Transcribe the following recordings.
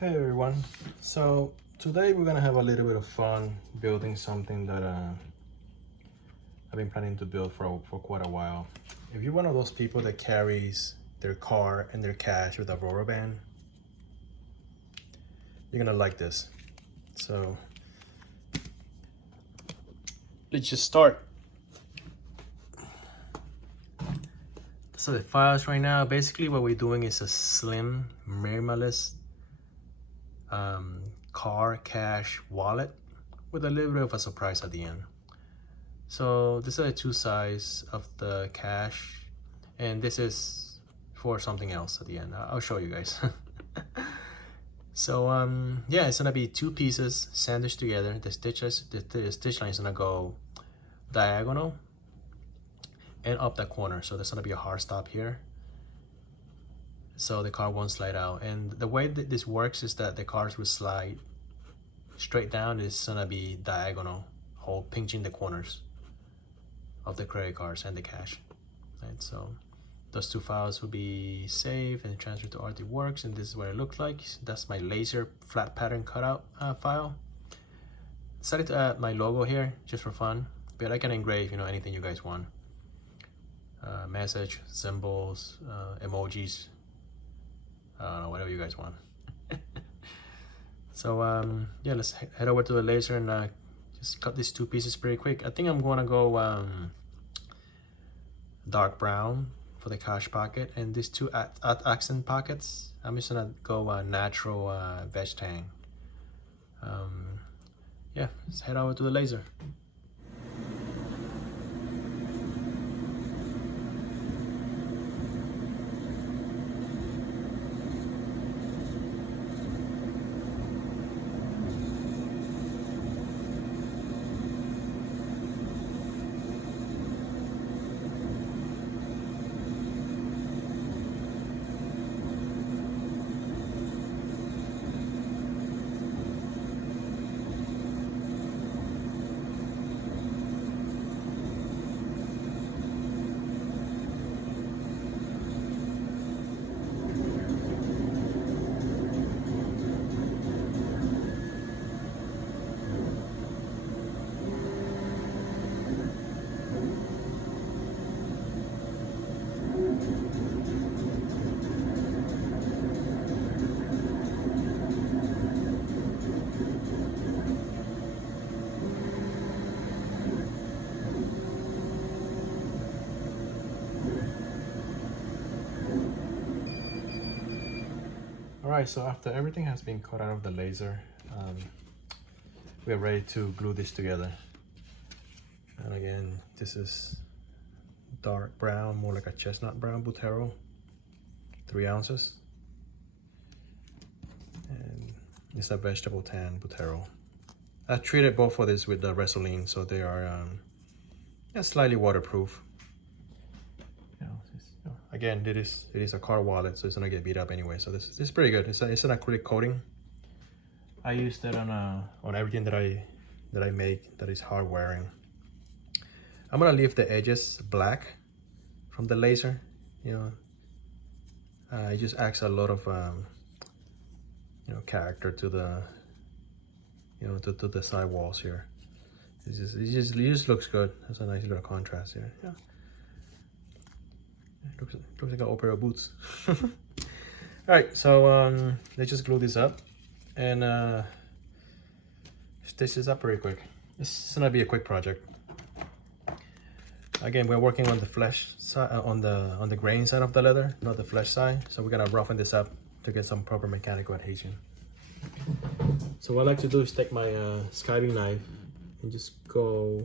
Hey everyone, so today we're gonna have a little bit of fun building something that I've been planning to build for quite a while. If you're one of those people that carries their car and their cash with a rubber band, you're gonna like this. So let's just start. So the files right now, basically what we're doing is a slim minimalist car cash wallet with a little bit of a surprise at the end. So this is the two sides of the cash, and this is for something else at the end. I'll show you guys. So yeah, it's gonna be two pieces sandwiched together. The stitch line is gonna go diagonal and up that corner. So there's gonna be a hard stop here, so the car won't slide out. And the way that this works is that the cars will slide straight down. It's gonna be diagonal, hole pinching the corners of the credit cards and the cash. Right, so those two files will be saved and transferred to Artworks, and this is what it looks like. That's my laser flat pattern cutout file. Decided to add my logo here just for fun, but I can engrave anything you guys want. Message, symbols, emojis, I don't know, whatever you guys want. So yeah, let's head over to the laser and just cut these two pieces pretty quick. I think I'm gonna go dark brown for the cash pocket, and these two accent pockets, I'm just gonna go natural veg tang. Yeah, let's head over to the laser. Alright, so after everything has been cut out of the laser, we're ready to glue this together. And again, this is dark brown, more like a chestnut brown Buttero, 3 ounces. And it's a vegetable tan Buttero. I treated both of these with the Rattling, so they are slightly waterproof. Again, it is a car wallet, so it's gonna get beat up anyway. So this is pretty good. It's an acrylic coating. I use that on everything that I make that is hard wearing. I'm gonna leave the edges black from the laser. It just adds a lot of character to the to the side walls here. It just looks good. That's a nice little contrast here. Yeah. Looks like an opera boots. All right, so let's just glue this up and stitch this up pretty quick. This is gonna be a quick project. Again, we're working on the flesh side, on the grain side of the leather, not the flesh side. So we're gonna roughen this up to get some proper mechanical adhesion. So what I like to do is take my skiving knife and just go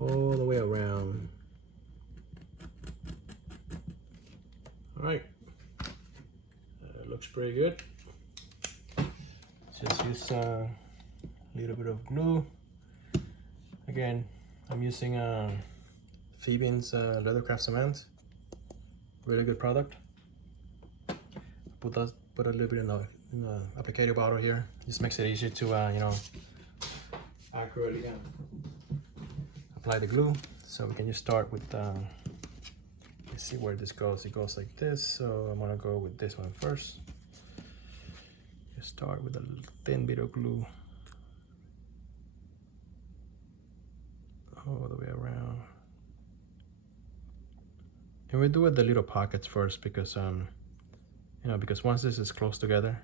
all the way around. All right, looks pretty good. Just use a little bit of glue. Again, I'm using Phoebe's Leathercraft cement. Really good product. Put a little bit in the applicator bottle here. Just makes it easier to accurately apply the glue. So we can just start with let's see where this goes. It goes like this, so I'm gonna go with this one first. Just start with a thin bit of glue all the way around. And we do it the little pockets first because you know, because once this is close together,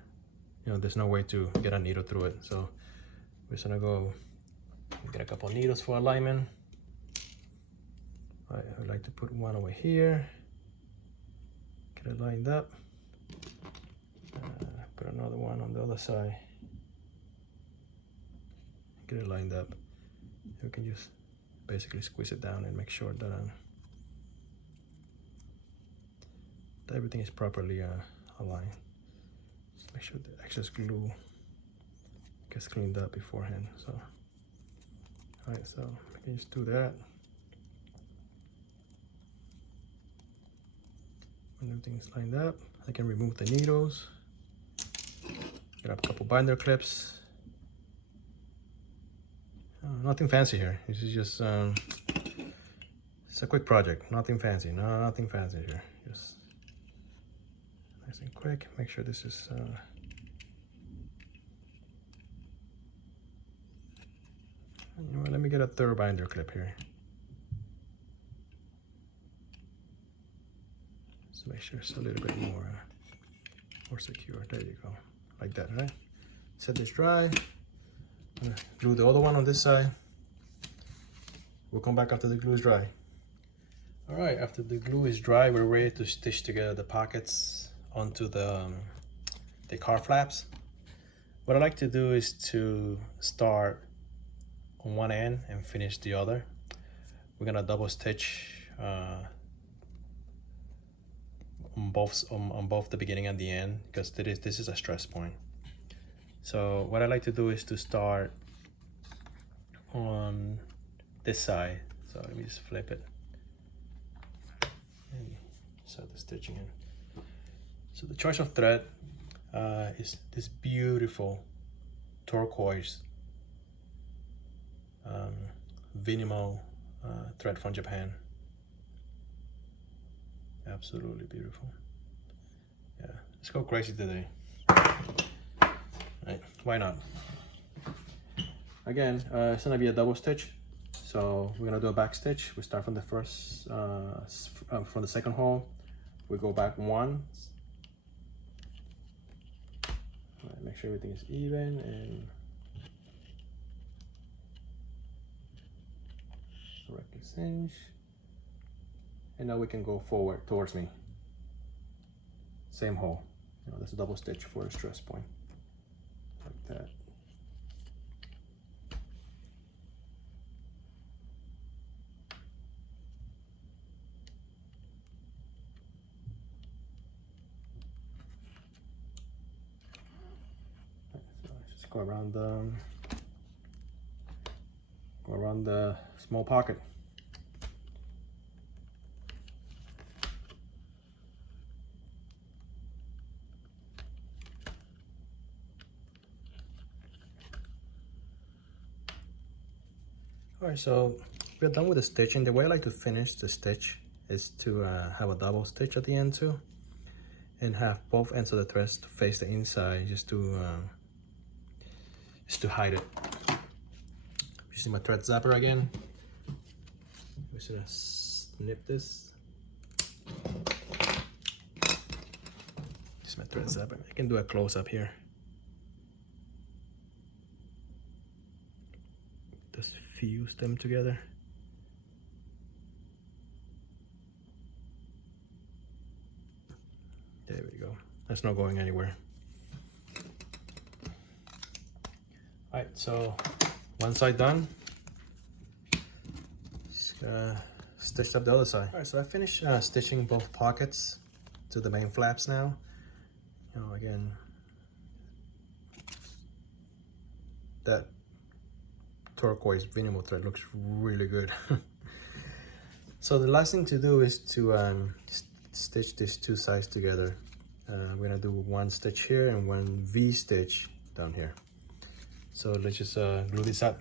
you know, there's no way to get a needle through it. So we're just gonna go get a couple needles for alignment. I would like to put one over here, get it lined up. Put another one on the other side, get it lined up. You can just basically squeeze it down and make sure that everything is properly aligned. Just make sure the excess glue gets cleaned up beforehand. So, all right, so I can just do that. When everything's lined up, I can remove the needles. Get up a couple binder clips. Nothing fancy here. This is just it's a quick project. Nothing fancy. No, nothing fancy here. Just nice and quick. Make sure this is you know what, let me get a third binder clip here. Just make sure it's a little bit more secure. There you go. Like that, right? Set this dry. I'm gonna glue the other one on this side. We'll come back after the glue is dry. All right, after the glue is dry, we're ready to stitch together the pockets onto the car flaps. What I like to do is to start on one end and finish the other. We're gonna double stitch on both the beginning and the end, because this is a stress point. So what I like to do is to start on this side. So let me just flip it and start the stitching in. So the choice of thread is this beautiful turquoise Minimalist thread from Japan. Absolutely beautiful. Yeah, let's go crazy today. Right, why not? Again, it's gonna be a double stitch. So we're gonna do a back stitch. We start from the first, from the second hole. We go back one. Right, make sure everything is even and correct the cinch. And now we can go forward towards me. Same hole. You know, that's a double stitch for a stress point. Like that. So just go around the small pocket. Alright, so we're done with the stitching. The way I like to finish the stitch is to have a double stitch at the end too, and have both ends of the threads to face the inside, just to hide it. Using my thread zapper again. I'm just gonna snip this. Use my thread zapper. I can do a close up here. Just fuse them together. There we go. That's not going anywhere. All right, so one side done. Just stitch up the other side. All right, so I finished stitching both pockets to the main flaps now. You know, again, that turquoise Minimalist thread looks really good. So the last thing to do is to stitch these two sides together. We're gonna do one stitch here and one V stitch down here. So let's just glue this up.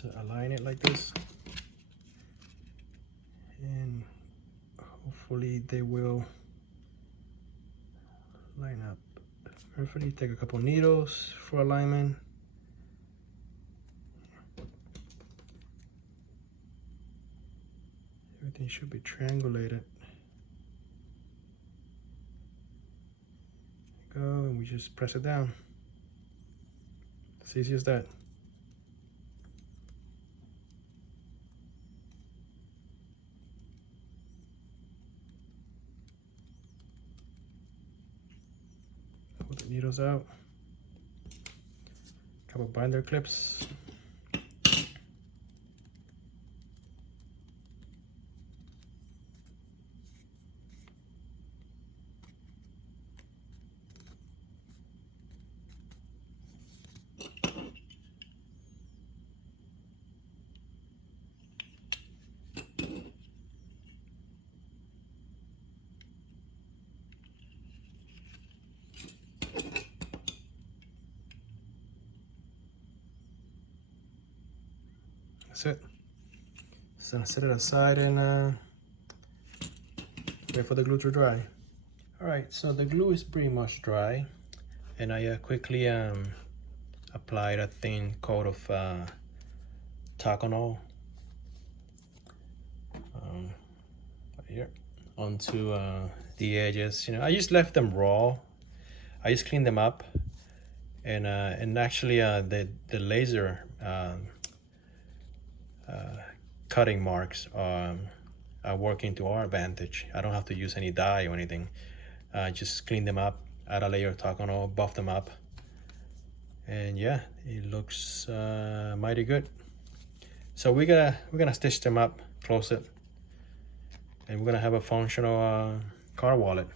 just align it like this, and hopefully they will line up perfectly. Take a couple needles for alignment. Everything should be triangulated. Go, and we just press it down. It's easy as that. Pull the needles out. Couple binder clips. That's it. So I'm gonna set it aside and wait for the glue to dry. All right, so the glue is pretty much dry, and I quickly applied a thin coat of Taconol right here onto the edges. You know, I just left them raw. I just cleaned them up, and actually the laser cutting marks are working to our advantage. I don't have to use any dye or anything. Just clean them up, add a layer of Taconol, buff them up, and yeah, it looks mighty good. So we're gonna stitch them up, close it, and we're gonna have a functional car wallet.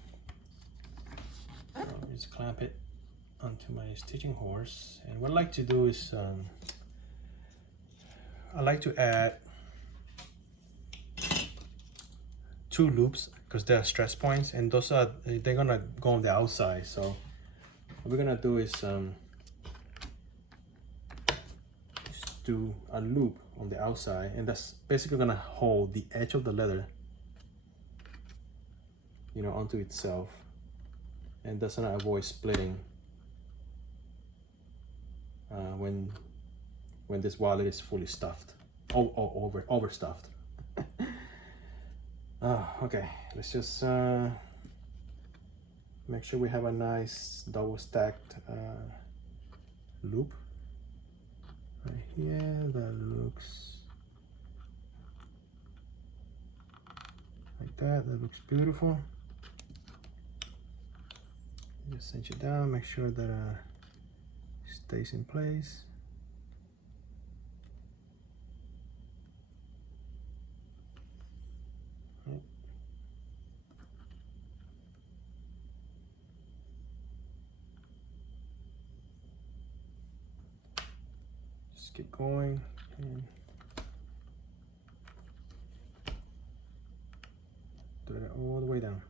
So just clamp it onto my stitching horse, and what I like to do is I like to add 2 loops because they're stress points, and those are they're gonna go on the outside. So what we're gonna do is just do a loop on the outside, and that's basically gonna hold the edge of the leather, you know, onto itself, and that's gonna avoid splitting when this wallet is fully stuffed, overstuffed. Okay, let's just make sure we have a nice double stacked loop right here that looks like that. That looks beautiful. Just cinch it down, make sure that it stays in place. Keep going and do it all the way down.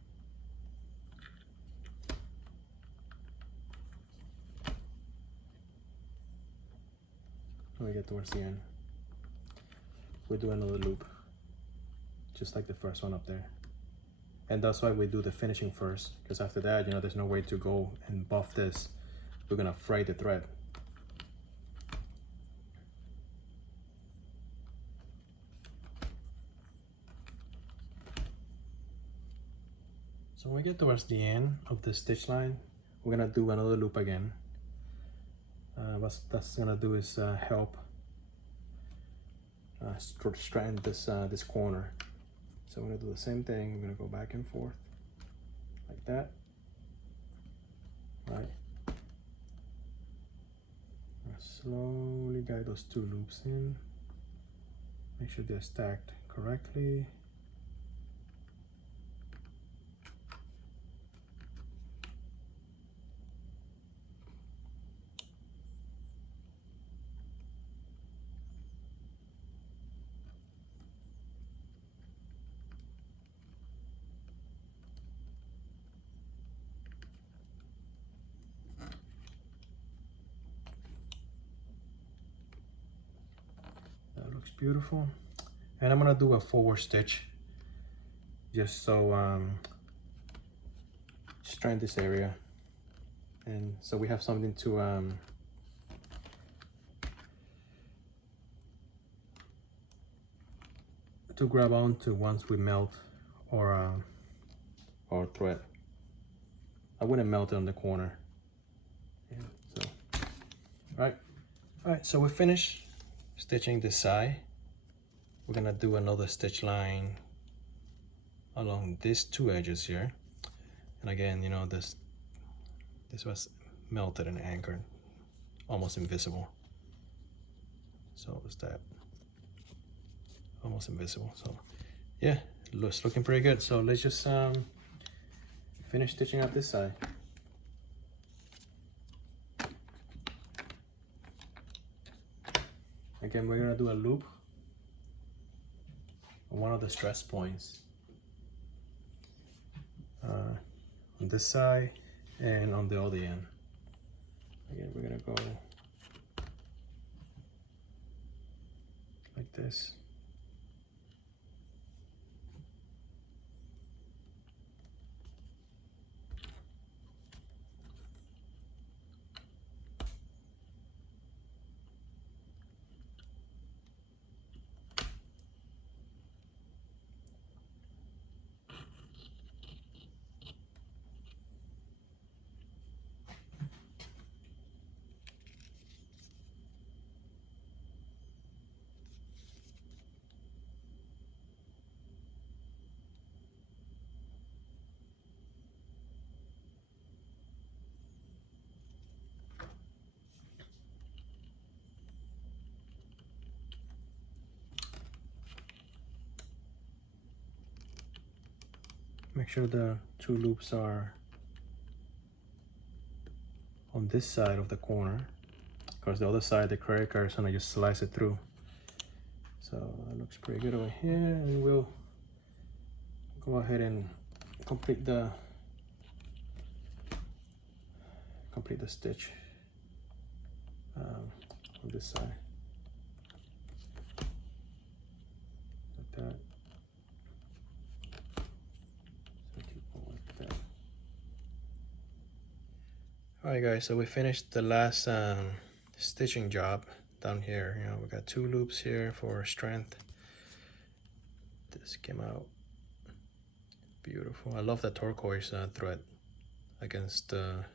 When we get towards the end, we do another loop, just like the first one up there. And that's why we do the finishing first, because after that, you know, there's no way to go and buff this. We're gonna fray the thread. So when we get towards the end of the stitch line, we're gonna do another loop again. What that's gonna do is help straighten this corner. So we're gonna do the same thing. We're gonna go back and forth like that, right? Slowly guide those 2 loops in. Make sure they're stacked correctly. looks beautiful. And I'm gonna do a forward stitch just so just trying this area, and so we have something to grab onto once we melt or thread. I wouldn't melt it on the corner. Yeah, so all right, so we finished stitching this side. We're gonna do another stitch line along these two edges here, and again, you know, this was melted and anchored, almost invisible. So is that almost invisible? So yeah, it's looking pretty good. So let's just finish stitching out this side. Again, we're gonna do a loop on one of the stress points on this side and on the other end. Again, we're gonna go like this. Make sure the two loops are on this side of the corner, because the other side, the credit card is gonna just slice it through. So that looks pretty good over here, and we'll go ahead and complete the stitch on this side, like that. Alright guys, so we finished the last stitching job down here. You know, we got two loops here for strength. This came out beautiful. I love the turquoise thread against the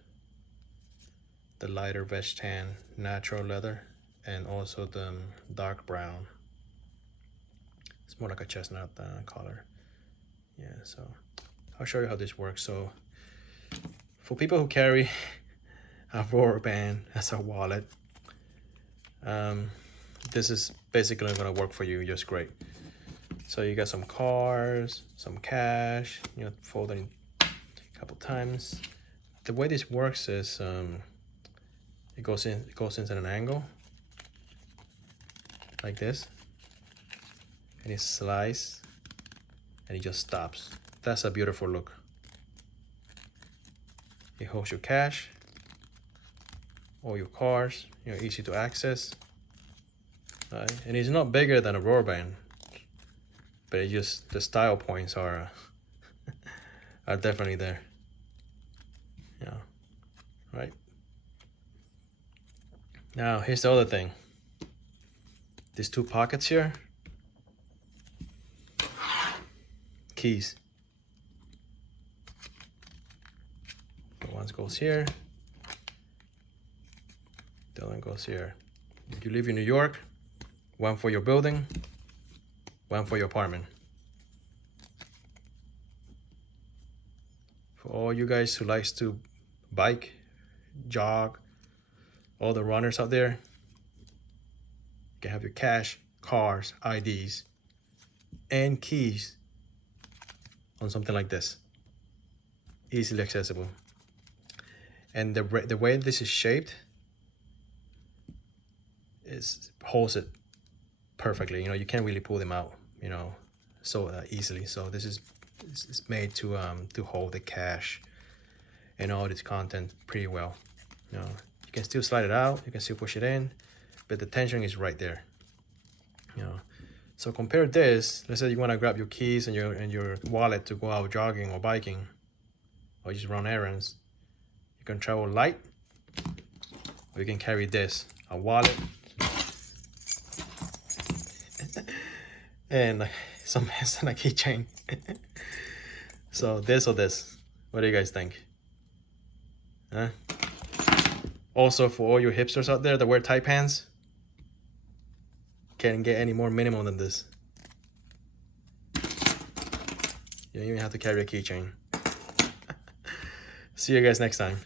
lighter veg tan natural leather, and also the dark brown. It's more like a chestnut color. Yeah, so I'll show you how this works. So for people who carry a rubber band as a wallet, this is basically gonna work for you just great. So you got some cards, some cash, you know, fold it a couple times. The way this works is it goes in at an angle like this, and it slides and it just stops. That's a beautiful look. It holds your cash, all your cards, you know, easy to access. Right? And it's not bigger than a rubber band, but it just, the style points are are definitely there. Yeah, right. Now here's the other thing. These two pockets here, keys. The one goes here, the other one goes here. If you live in New York, one for your building, one for your apartment. For all you guys who likes to bike, jog, all the runners out there, you can have your cash, cars, IDs, and keys on something like this. Easily accessible. And the way this is shaped holds it perfectly. You know, you can't really pull them out, you know, so easily. So this is made to hold the cash and all its content pretty well. You know, you can still slide it out, you can still push it in, but the tension is right there. You know, so compare this. Let's say you want to grab your keys and your wallet to go out jogging or biking, or just run errands. You can travel light, or you can carry this, a wallet, and some pants and a keychain. So this or this, what do you guys think? Huh? Also, for all you hipsters out there that wear tight pants, can't get any more minimal than this. You don't even have to carry a keychain. See you guys next time.